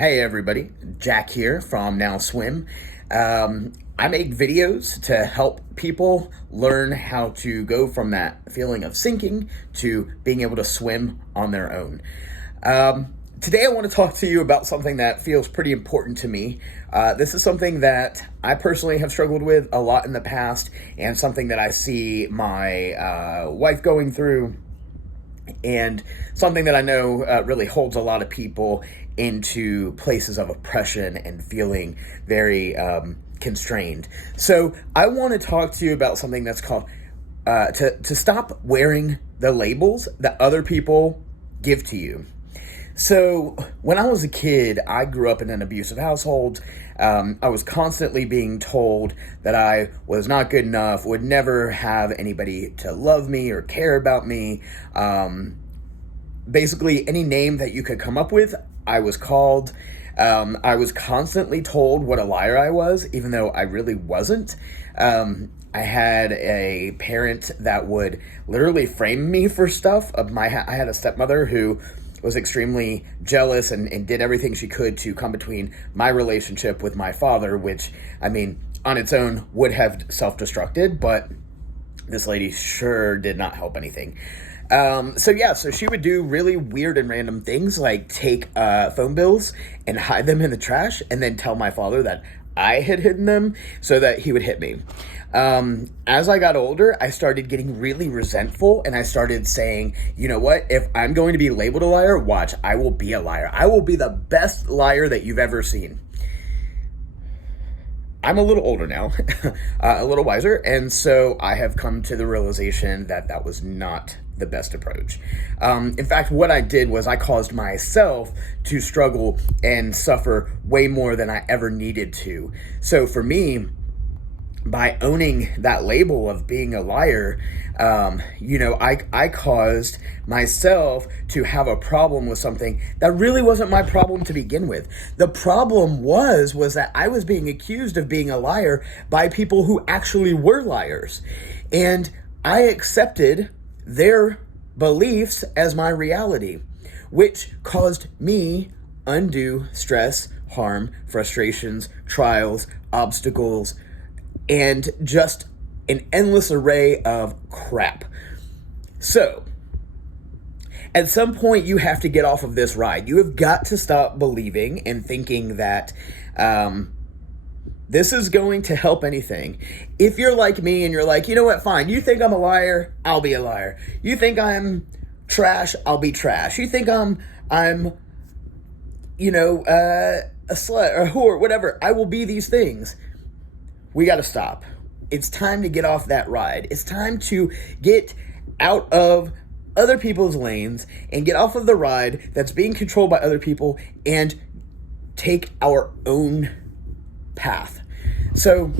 Hey everybody, Jack here from Now Swim. I make videos to help people learn how to go from that feeling of sinking to being able to swim on their own. Today I want to talk to you about something that feels pretty important to me. This is something that I personally have struggled with a lot in the past, and something that I see my wife going through, and something that I know really holds a lot of people into places of oppression and feeling very constrained. So I want to talk to you about something that's called to stop wearing the labels that other people give to you. So when I was a kid, I grew up in an abusive household. I was constantly being told that I was not good enough, would never have anybody to love me or care about me. Basically, any name that you could come up with, I was called. I was constantly told what a liar I was, even though I really wasn't. I had a parent that would literally frame me for stuff. I had a stepmother who was extremely jealous and did everything she could to come between my relationship with my father, which, I mean, on its own would have self-destructed, but this lady sure did not help anything. So she would do really weird and random things, like take phone bills and hide them in the trash and then tell my father that I had hidden them so that he would hit me. As I got older, I started getting really resentful, and I started saying, you know what, if I'm going to be labeled a liar, watch, I will be a liar. I will be the best liar that you've ever seen. I'm a little older now, a little wiser, and so I have come to the realization that that was not the best approach. In fact, what I did was I caused myself to struggle and suffer way more than I ever needed to. So for me, by owning that label of being a liar, I caused myself to have a problem with something that really wasn't my problem to begin with. The problem was that I was being accused of being a liar by people who actually were liars. And I accepted their beliefs as my reality, which caused me undue stress, harm, frustrations, trials, obstacles, and just an endless array of crap. So, at some point, you have to get off of this ride. You have got to stop believing and thinking that this is going to help anything. If you're like me and you're like, you know what, fine, you think I'm a liar, I'll be a liar. You think I'm trash, I'll be trash. You think I'm a slut or a whore, whatever, I will be these things. We got to stop. It's time to get off that ride. It's time to get out of other people's lanes and get off of the ride that's being controlled by other people and take our own path. So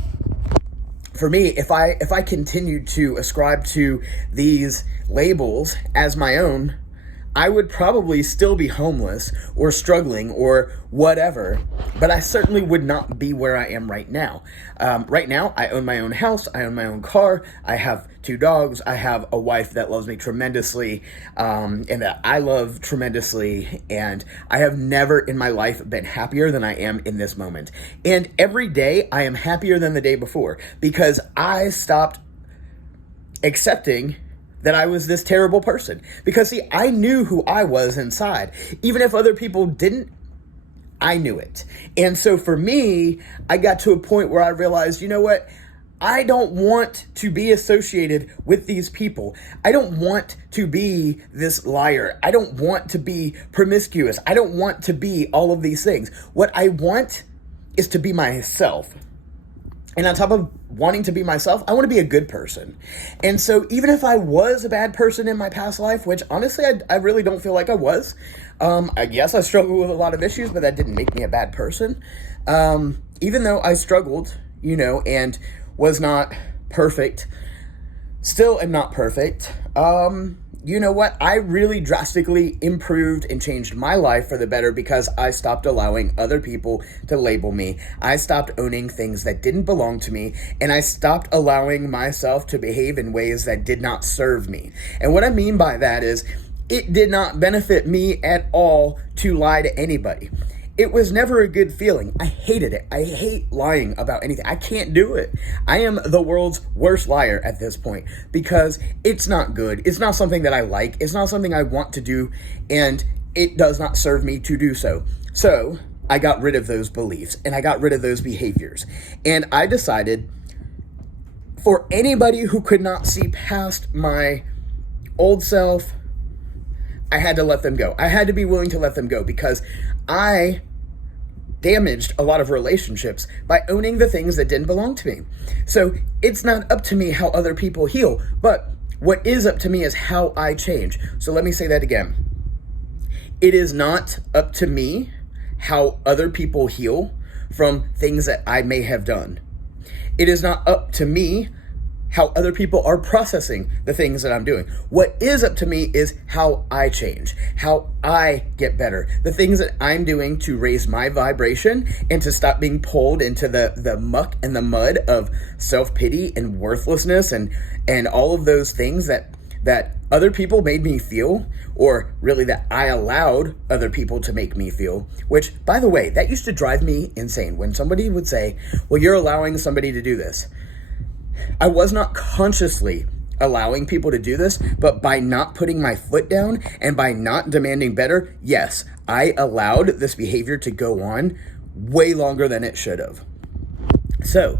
for me, if I continued to ascribe to these labels as my own, I would probably still be homeless or struggling or whatever, but I certainly would not be where I am right now. Right now, I own my own house, I own my own car, I have 2 dogs, I have a wife that loves me tremendously, and that I love tremendously, and I have never in my life been happier than I am in this moment. And every day, I am happier than the day before, because I stopped accepting that I was this terrible person. Because, see, I knew who I was inside. Even if other people didn't, I knew it. And so for me, I got to a point where I realized, you know what? I don't want to be associated with these people. I don't want to be this liar. I don't want to be promiscuous. I don't want to be all of these things. What I want is to be myself. And on top of wanting to be myself, I want to be a good person. And so even if I was a bad person in my past life, which honestly, I really don't feel like I was. I guess I struggled with a lot of issues, but that didn't make me a bad person. Even though I struggled, and was not perfect, still am not perfect. You know what? I really drastically improved and changed my life for the better because I stopped allowing other people to label me. I stopped owning things that didn't belong to me, and I stopped allowing myself to behave in ways that did not serve me. And what I mean by that is, it did not benefit me at all to lie to anybody. it was never a good feeling. I hated it. I hate lying about anything. I can't do it. I am the world's worst liar at this point because it's not good. It's not something that I like. It's not something I want to do, and it does not serve me to do so. So I got rid of those beliefs and I got rid of those behaviors. And I decided, for anybody who could not see past my old self, I had to let them go. I had to be willing to let them go because I damaged a lot of relationships by owning the things that didn't belong to me. So it's not up to me how other people heal, but what is up to me is how I change. So let me say that again. It is not up to me how other people heal from things that I may have done. It is not up to me how other people are processing the things that I'm doing. What is up to me is how I change, how I get better, the things that I'm doing to raise my vibration and to stop being pulled into the muck and the mud of self-pity and worthlessness and all of those things that other people made me feel, or really that I allowed other people to make me feel, which, by the way, that used to drive me insane when somebody would say, well, you're allowing somebody to do this. I was not consciously allowing people to do this, but by not putting my foot down and by not demanding better, yes, I allowed this behavior to go on way longer than it should have. So,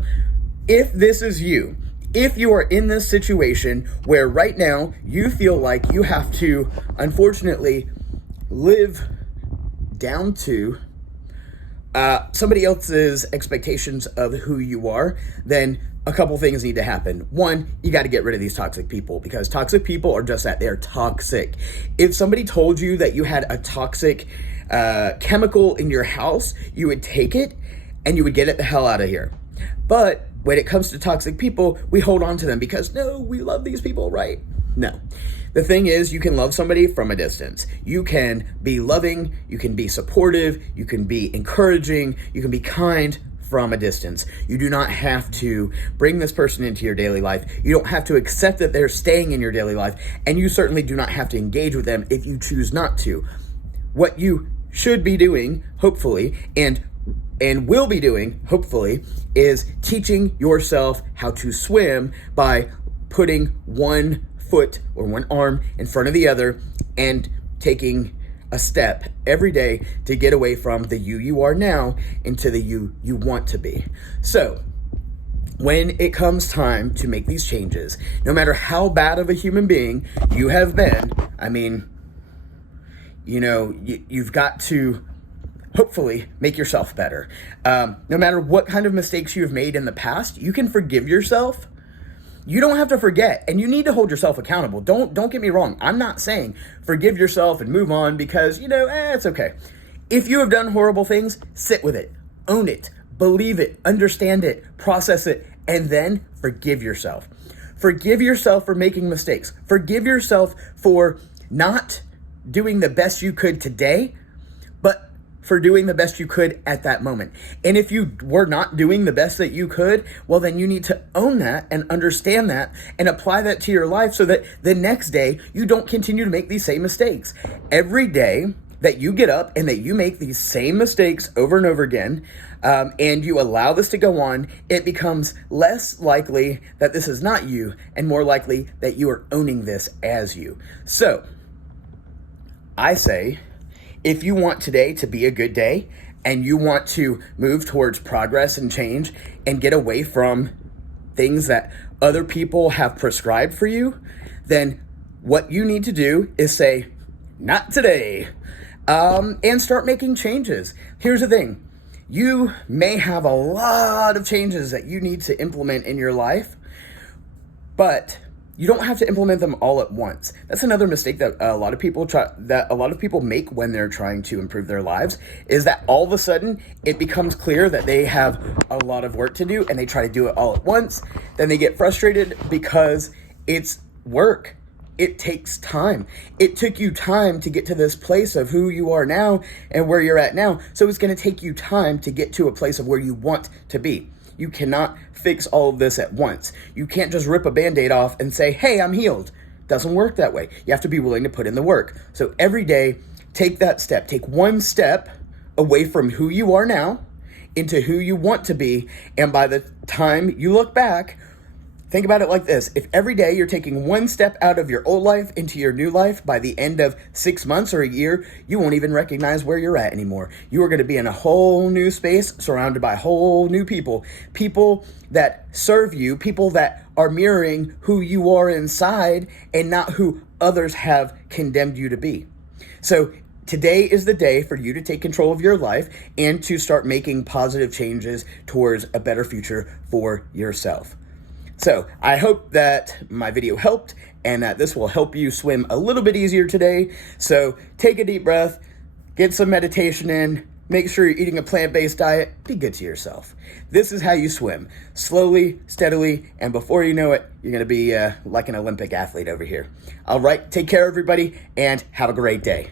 if this is you, if you are in this situation where right now you feel like you have to, unfortunately, live down to somebody else's expectations of who you are, then a couple things need to happen. One, you got to get rid of these toxic people, because toxic people are just that. They're toxic. If somebody told you that you had a toxic chemical in your house, you would take it and you would get it the hell out of here. But when it comes to toxic people, we hold on to them because, no, we love these people, right? No. The thing is, you can love somebody from a distance. You can be loving, you can be supportive, you can be encouraging, you can be kind from a distance. You do not have to bring this person into your daily life. You don't have to accept that they're staying in your daily life, and you certainly do not have to engage with them if you choose not to. What you should be doing, hopefully, and will be doing, hopefully, is teaching yourself how to swim by putting one foot or one arm in front of the other and taking a step every day to get away from the you are now into the you want to be. So, when it comes time to make these changes, no matter how bad of a human being you have been, I mean, you've got to hopefully make yourself better. No matter what kind of mistakes you have made in the past, you can forgive yourself. You don't have to forget, and you need to hold yourself accountable. Don't get me wrong. I'm not saying forgive yourself and move on because, it's okay. If you have done horrible things, sit with it, own it, believe it, understand it, process it, and then forgive yourself. Forgive yourself for making mistakes. Forgive yourself for not doing the best you could today, but for doing the best you could at that moment. And if you were not doing the best that you could, well, then you need to own that and understand that and apply that to your life so that the next day you don't continue to make these same mistakes. Every day that you get up and that you make these same mistakes over and over again, and you allow this to go on, it becomes less likely that this is not you and more likely that you are owning this as you. So, I say, if you want today to be a good day and you want to move towards progress and change and get away from things that other people have prescribed for you, then what you need to do is say, not today, and start making changes. Here's the thing. You may have a lot of changes that you need to implement in your life, but you don't have to implement them all at once. That's another mistake that a lot of people make when they're trying to improve their lives, is that all of a sudden it becomes clear that they have a lot of work to do and they try to do it all at once. Then they get frustrated because it's work. It takes time. It took you time to get to this place of who you are now and where you're at now. So it's going to take you time to get to a place of where you want to be. You cannot fix all of this at once. You can't just rip a Band-Aid off and say, hey, I'm healed. Doesn't work that way. You have to be willing to put in the work. So every day, take that step. Take one step away from who you are now into who you want to be. And by the time you look back, think about it like this. If every day you're taking one step out of your old life into your new life, by the end of 6 months or a year, you won't even recognize where you're at anymore. You are going to be in a whole new space, surrounded by whole new people. People that serve you, people that are mirroring who you are inside and not who others have condemned you to be. So today is the day for you to take control of your life and to start making positive changes towards a better future for yourself. So I hope that my video helped and that this will help you swim a little bit easier today. So take a deep breath, get some meditation in, make sure you're eating a plant-based diet, be good to yourself. This is how you swim, slowly, steadily, and before you know it, you're gonna be like an Olympic athlete over here. All right, take care everybody and have a great day.